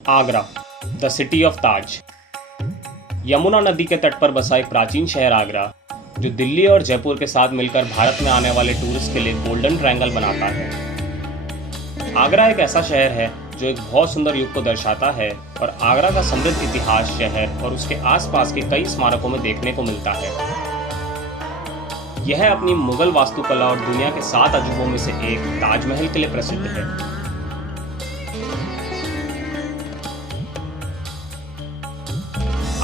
Agra, the city of ताज। यमुना नदी के तट पर बसा एक प्राचीन शहर आगरा, जो दिल्ली और जयपुर के साथ मिलकर भारत में आने वाले टूरिस्ट के लिए गोल्डन ट्रायंगल बनाता है। आगरा एक ऐसा शहर है जो एक बहुत सुंदर युग को दर्शाता है और आगरा का समृद्ध इतिहास शहर और उसके आसपास के कई स्मारकों में देखने को मिलता है। यह अपनी मुगल वास्तुकला और दुनिया के 7 अजूबों में से एक ताजमहल के लिए प्रसिद्ध है।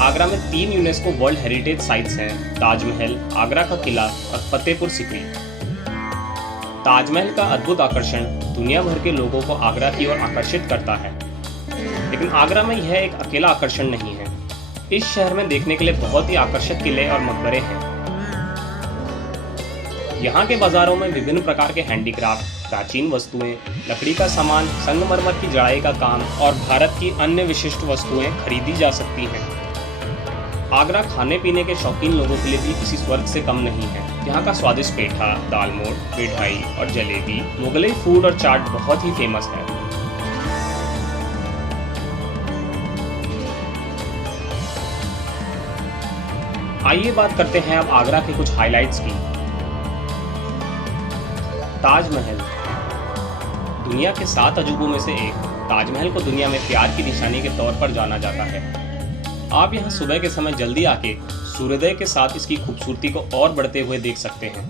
आगरा में 3 यूनेस्को वर्ल्ड हेरिटेज साइट्स हैं: ताजमहल, आगरा का किला और फतेहपुर सीकरी। ताजमहल का अद्भुत आकर्षण दुनिया भर के लोगों को आगरा की ओर आकर्षित करता है, लेकिन आगरा में यह एक अकेला आकर्षण नहीं है। इस शहर में देखने के लिए बहुत ही आकर्षक किले और मकबरे हैं। यहाँ के बाजारों में विभिन्न प्रकार के हैंडीक्राफ्ट, प्राचीन वस्तुएं, लकड़ी का सामान, संगमरमर की जड़ाई का काम और भारत की अन्य विशिष्ट वस्तुएं खरीदी जा सकती हैं। आगरा खाने पीने के शौकीन लोगों के लिए भी किसी स्वर्ग से कम नहीं है। यहाँ का स्वादिष्ट पेठा, दालमोट, मिठाई और जलेबी, मुगलई फूड और चाट बहुत ही फेमस है। आइए बात करते हैं अब आगरा के कुछ हाइलाइट्स की। ताजमहल, दुनिया के 7 अजूबों में से एक ताजमहल को दुनिया में प्यार की निशानी के तौर पर जाना जाता है। आप यहाँ सुबह के समय जल्दी आके सूर्योदय के साथ इसकी खूबसूरती को और बढ़ते हुए देख सकते हैं।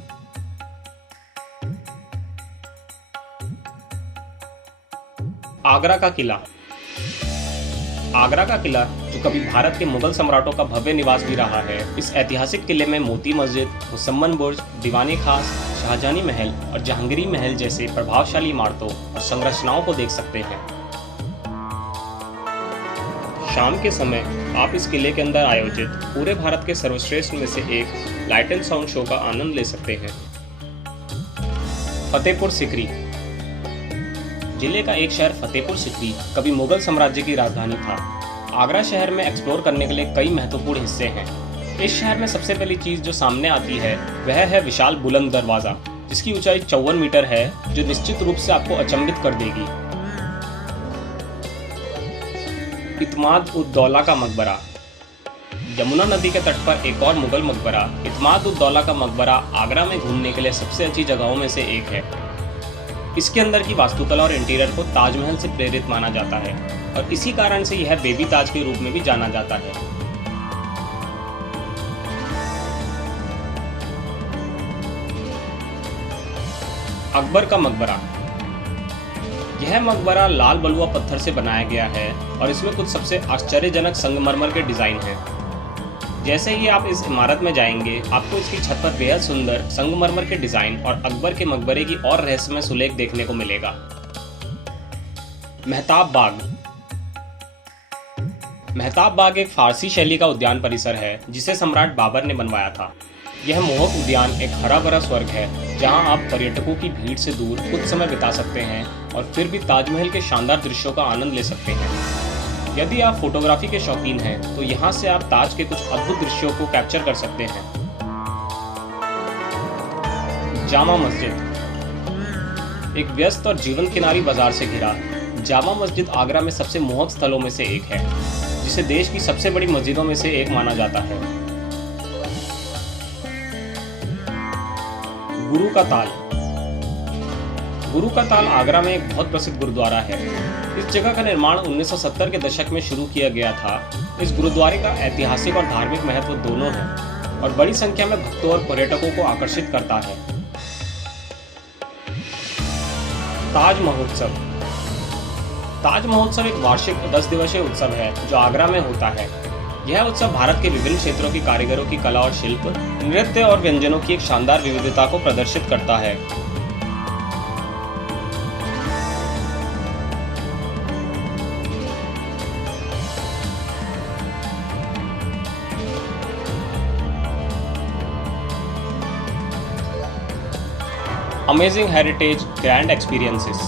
आगरा का किला, आगरा का किला जो कभी भारत के मुगल सम्राटों का भव्य निवास भी रहा है। इस ऐतिहासिक किले में मोती मस्जिद, मुसम्मन बुर्ज, दीवाने खास, शाहजहानी महल और जहांगीरी महल जैसे प्रभावशाली इमारतों और संरचनाओं को देख सकते हैं। शाम के समय आप इस किले के अंदर आयोजित पूरे भारत के सर्वश्रेष्ठ में से एक लाइट एंड साउंड शो का आनंद ले सकते हैं। फतेहपुर सीकरी, जिले का एक शहर फतेहपुर सीकरी कभी मुगल साम्राज्य की राजधानी था। आगरा शहर में एक्सप्लोर करने के लिए कई महत्वपूर्ण हिस्से हैं। इस शहर में सबसे पहली चीज जो सामने आती है वह है विशाल बुलंद दरवाजा, जिसकी ऊंचाई 54 मीटर है, जो निश्चित रूप से आपको अचंभित कर देगी। इत्माद-उद-दौला का मकबरा, यमुना नदी के तट पर एक और मुगल मकबरा इत्माद-उद-दौला का मकबरा आगरा में घूमने के लिए सबसे अच्छी जगहों में से एक है। इसके अंदर की वास्तुकला और इंटीरियर को ताजमहल से प्रेरित माना जाता है और इसी कारण से यह बेबी ताज के रूप में भी जाना जाता है। अकबर का मकबरा, यह मकबरा लाल बलुआ पत्थर से बनाया गया है और इसमें कुछ सबसे आश्चर्यजनक संगमरमर के डिजाइन हैं। जैसे ही आप इस इमारत में जाएंगे, आपको इसकी छत पर बेहद सुंदर संगमरमर के डिजाइन और अकबर के मकबरे की और रहस्यमय सुलेख देखने को मिलेगा। मेहताब बाग, मेहताब बाग एक फारसी शैली का उद्यान परिसर है जिसे सम्राट बाबर ने बनवाया था। यह मोहक उद्यान एक हरा भरा स्वर्ग है जहां आप पर्यटकों की भीड़ से दूर कुछ समय बिता सकते हैं और फिर भी ताजमहल के शानदार दृश्यों का आनंद ले सकते हैं। यदि आप फोटोग्राफी के शौकीन हैं तो यहाँ से आप ताज के कुछ अद्भुत दृश्यों को कैप्चर कर सकते हैं। जामा मस्जिद, एक व्यस्त और जीवन किनारी बाजार से घिरा जामा मस्जिद आगरा में सबसे मोहक स्थलों में से एक है, जिसे देश की सबसे बड़ी मस्जिदों में से एक माना जाता है। गुरु का ताल, गुरु का ताल आगरा में एक बहुत प्रसिद्ध गुरुद्वारा है। इस जगह का निर्माण 1970 के दशक में शुरू किया गया था। इस गुरुद्वारे का ऐतिहासिक और धार्मिक महत्व दोनों है और बड़ी संख्या में भक्तों और पर्यटकों को आकर्षित करता है। ताज महोत्सव, ताज महोत्सव एक वार्षिक 10 दिवसीय उत्सव है जो आगरा में होता है। यह उत्सव भारत के विभिन्न क्षेत्रों की कारीगरों की कला और शिल्प, नृत्य और व्यंजनों की एक शानदार विविधता को प्रदर्शित करता है। Amazing heritage grand experiences,